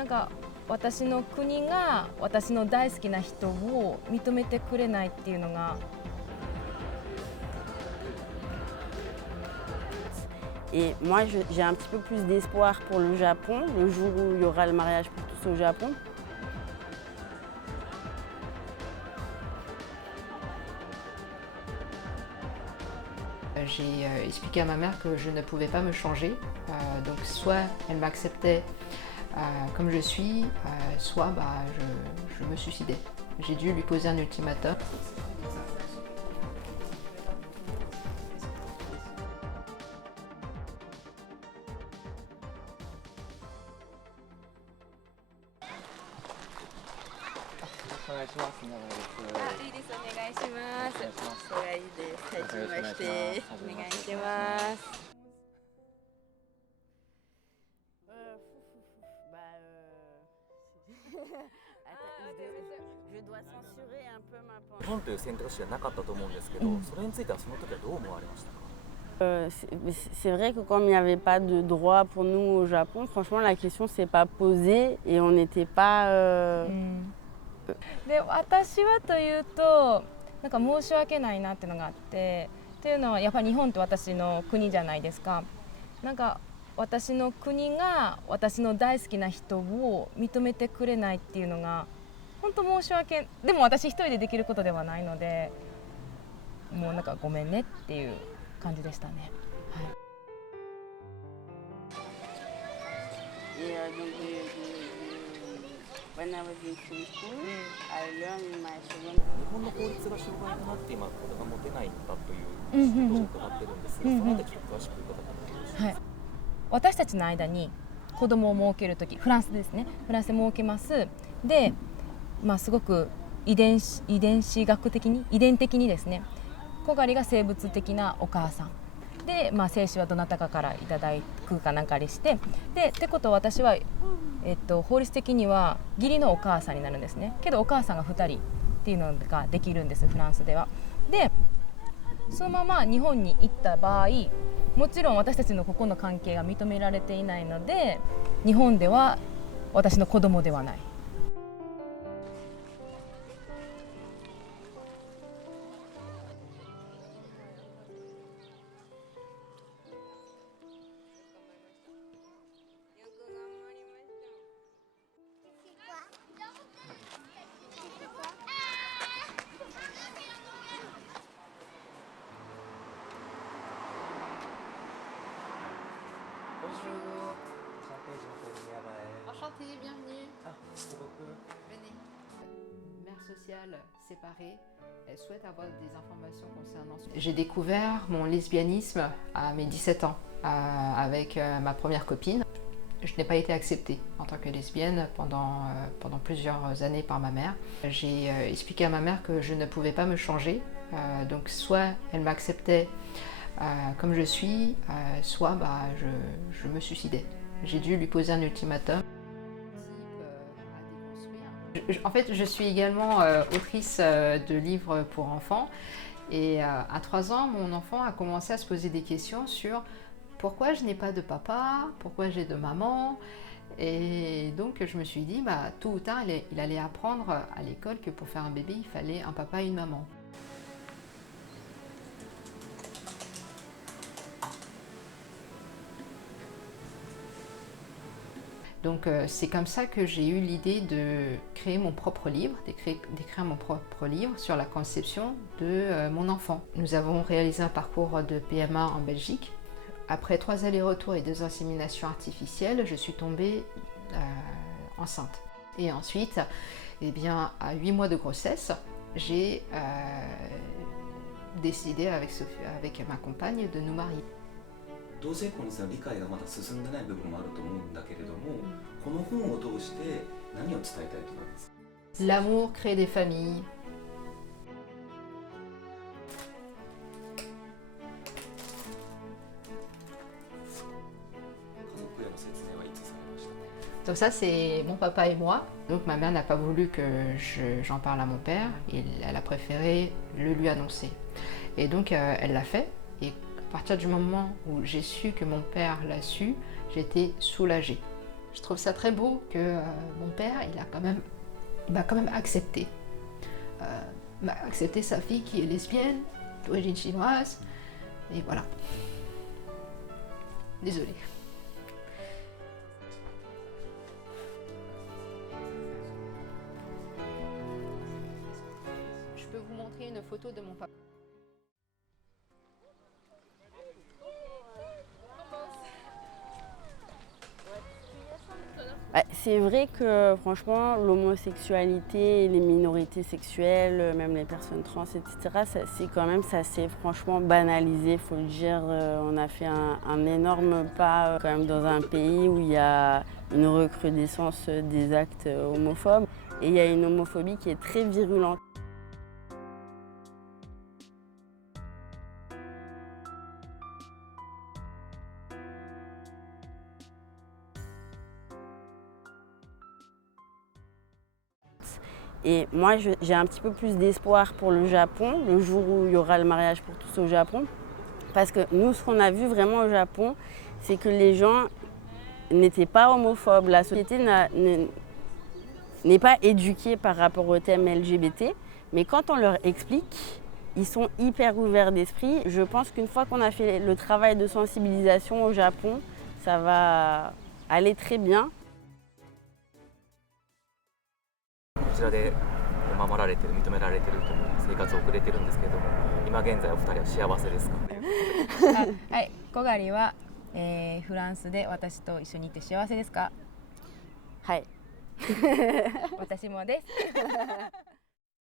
なんか私の国が私の大好きな人を認めてくれないっていうのが。Et moi, j'ai un petit peu plus d'espoir pour le Japon, le jour où il y aura le mariage pour tous au Japon. J'ai expliqué à ma mère que je ne pouvais pas me changer, donc soit elle m'acceptait comme je suis, soit je me suicidais. J'ai dû lui poser un ultimatum. Je dois censurer un peu ma 日本という選択肢はなかったと思うんですけど、それについてはその時はどう思われましたか？C'est vrai que comme il n'y avait pas de droit pour nous au Japon, franchement la question s'est pas posée et on n'était pas... で私はというとなんか申し訳ないなっていうのがあってっていうのはやっぱり日本って私の国じゃないですか。なんか私の国が私の大好きな人を認めてくれないっていうのが本当申し訳でも私一人でできることではないのでもうなんかごめんねっていう感じでしたね。はい。When I was in school, I learned my 日本の法律が障害となって今子供が持てないんだということを伺ってるんですが、そのあたりちょっと詳しく伺ってもよろしいですか？はい、私たちの間に子供を設けるとき、フランスですね、フランスで設けます。で、すごく遺伝子学的に遺伝的にですね、小狩りが生物的なお母さんで、精子はどなたかからいただくかなんかにしてでってことは私は、法律的には義理のお母さんになるんですね。けどお母さんが2人っていうのができるんです、フランスでは。でそのまま日本に行った場合、もちろん私たちのここの関係が認められていないので日本では私の子供ではない。Enchantée, bienvenue. Merci beaucoup. Venez. Mère sociale séparée, elle souhaite avoir des informations concernant... J'ai découvert mon lesbianisme à mes 17 ans avec ma première copine. Je n'ai pas été acceptée en tant que lesbienne pendant plusieurs années par ma mère. J'ai expliqué à ma mère que je ne pouvais pas me changer, donc soit elle m'acceptait comme je suis, soit je me suicidais. J'ai dû lui poser un ultimatum. En fait, je suis également autrice de livres pour enfants et à 3 ans, mon enfant a commencé à se poser des questions sur pourquoi je n'ai pas de papa, pourquoi j'ai de maman. Et donc je me suis dit, tôt ou tard, il allait apprendre à l'école que pour faire un bébé, il fallait un papa et une maman. Donc c'est comme ça que j'ai eu l'idée de créer mon propre livre, d'écrire mon propre livre sur la conception de mon enfant. Nous avons réalisé un parcours de PMA en Belgique. Après 3 allers-retours et 2 inséminations artificielles, je suis tombée enceinte. Et ensuite, à 8 mois de grossesse, j'ai décidé avec ma compagne de nous marier. 同性婚についての理解がまだ進んでない部分もあると思うんだけれども、この本を通して何を伝えたいと思いますか？ L'amour crée des familles. Donc ça c'est mon papa et moi. Donc ma mère n'a pas voulu que j'en parle à mon père, elle a préféré le lui annoncer. Et donc elle l'a fait. Et à partir du moment où j'ai su que mon père l'a su, j'étais soulagée. Je trouve ça très beau que mon père, il m'a quand même accepté. M'a accepté sa fille qui est lesbienne, d'origine chinoise, et voilà. Désolée. Je peux vous montrer une photo de mon papa. C'est vrai que franchement, l'homosexualité, les minorités sexuelles, même les personnes trans, etc., ça s'est franchement banalisé, il faut le dire. On a fait un énorme pas quand même dans un pays où il y a une recrudescence des actes homophobes et il y a une homophobie qui est très virulente. Et moi, j'ai un petit peu plus d'espoir pour le Japon, le jour où il y aura le mariage pour tous au Japon. Parce que nous, ce qu'on a vu vraiment au Japon, c'est que les gens n'étaient pas homophobes. La société n'est pas éduquée par rapport au thème LGBT. Mais quand on leur explique, ils sont hyper ouverts d'esprit. Je pense qu'une fois qu'on a fait le travail de sensibilisation au Japon, ça va aller très bien. こちらで守られてる、認められてるという生活を送れてるんですけども、今現在お二人は幸せですか？はい、小狩は、フランスで私と一緒にいて幸せですか？はい。私もです。